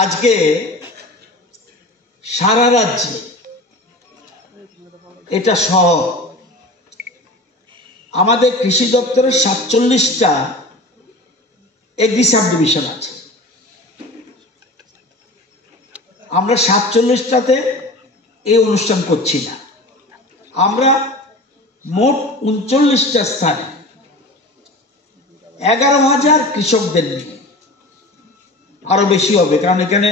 আজকে সারা রাজ্যে এটা সহ আমাদের কৃষি দপ্তরের 47টা এগ্রি সাব ডিভিশন আছে। আমরা 47টাতে এই অনুষ্ঠান করছি না, আমরা মোট 39টা স্থানে 11,000 কৃষকদের নিয়ে, আরো বেশি হবে কারণ এখানে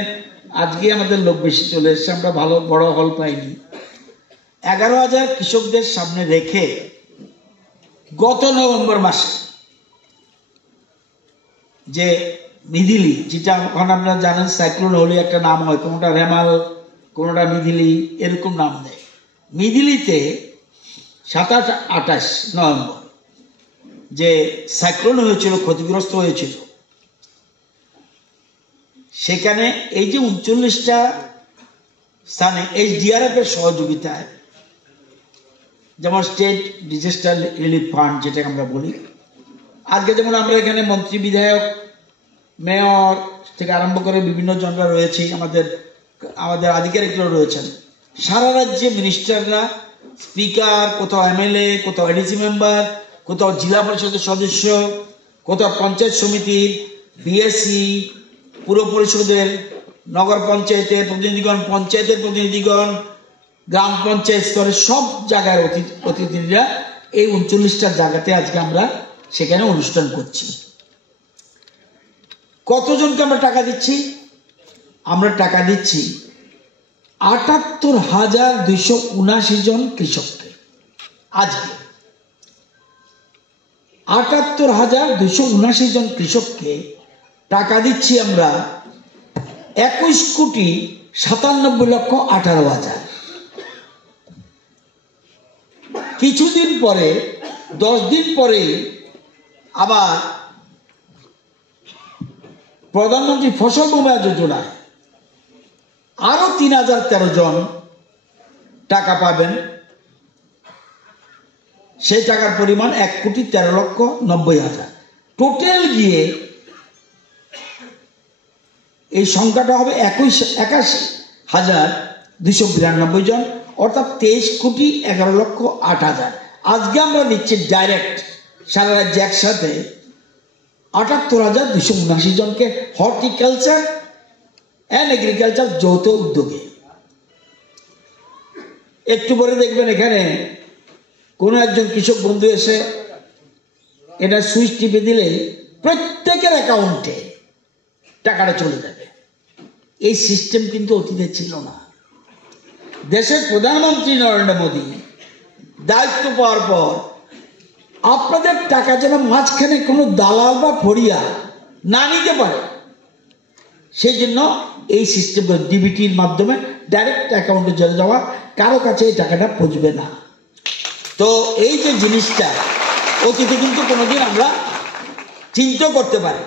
আজকে আমাদের লোক বেশি চলে এসছে, আমরা ভালো বড় হল পাইনি। 11,000 কৃষকদের সামনে রেখে গত নভেম্বর মাসে যে মিধিলি, যেটা এখন আপনারা জানেন সাইক্লোন হলে একটা নাম হয়, কোনোটা রেমাল কোনোটা মিধিলি এরকম নাম দেয়। মিধিলিতে 27-28 নভেম্বর যে সাইক্লোন হয়েছিল, ক্ষতিগ্রস্ত হয়েছিল, সেখানে এই যে 39টা স্থানে HDRF এর সহযোগিতায়, যেমন স্টেট ডিজাস্টার রিলিফ ফান্ড যেটা আমরা বলি, আজকে যেমন আমরা এখানে মন্ত্রী, বিধায়ক, মেয়র থেকে আরম্ভ করে বিভিন্ন জনরা রয়েছে, আমাদের আধিকারিকরা রয়েছেন, সারা রাজ্যে মিনিস্টাররা, স্পিকার, কোথাও MLA, কোথাও ADC মেম্বার, কোথাও জেলা পরিষদের সদস্য, কোথাও পঞ্চায়েত সমিতির, BSC, পুর পরিষদের, নগর পঞ্চায়েতের প্রতিনিধিগণ, পঞ্চায়েতের প্রতিনিধিগণ, গ্রাম পঞ্চায়েত স্তরের সব জায়গার প্রতিনিধিরা এই 39টা জায়গাতে আজকে আমরা সেখানে অনুষ্ঠান করছি। কতজনকে আমরা টাকা দিচ্ছি? আমরা টাকা দিচ্ছি 78,279 জন কৃষককে। আজকে 78,279 জন কৃষককে টাকা দিচ্ছি আমরা 21,97,18,000। কিছুদিন পরে, 10 দিন পরে আবার প্রধানমন্ত্রী ফসল বীমা যোজনায় আরো 3,013 জন টাকা পাবেন। সেই টাকার পরিমাণ 1,13,90,000। টোটাল গিয়ে এই সংখ্যাটা হবে 81,292 জন, অর্থাৎ 23,11,08,000। আজকে আমরা দিচ্ছি ডাইরেক্ট সারা রাজ্যে একসাথে 78,279 জনকে হর্টিকালচার অ্যান্ড এগ্রিকালচার যৌথ উদ্যোগে। একটু পরে দেখবেন এখানে কোনো একজন কৃষক বন্ধু এসে এটা সুইচ টিপে দিলে প্রত্যেকের অ্যাকাউন্টে টাকাটা চলে যাবে। এই সিস্টেম কিন্তু অতীতে ছিল না। দেশের প্রধানমন্ত্রী নরেন্দ্র মোদী দায়িত্ব পাওয়ার পর আপনাদের টাকা যেন মাঝখানে কোনো দালাল বা ফড়িয়া না নিতে পারে, সেই জন্য এই সিস্টেম ডিবিটির মাধ্যমে ডাইরেক্ট অ্যাকাউন্টে চলে যাওয়া, কারো কাছে এই টাকাটা পৌঁছবে না। তো এই যে জিনিসটা অতীতে কিন্তু কোনোদিন আমরা চিন্তা করতে পারি।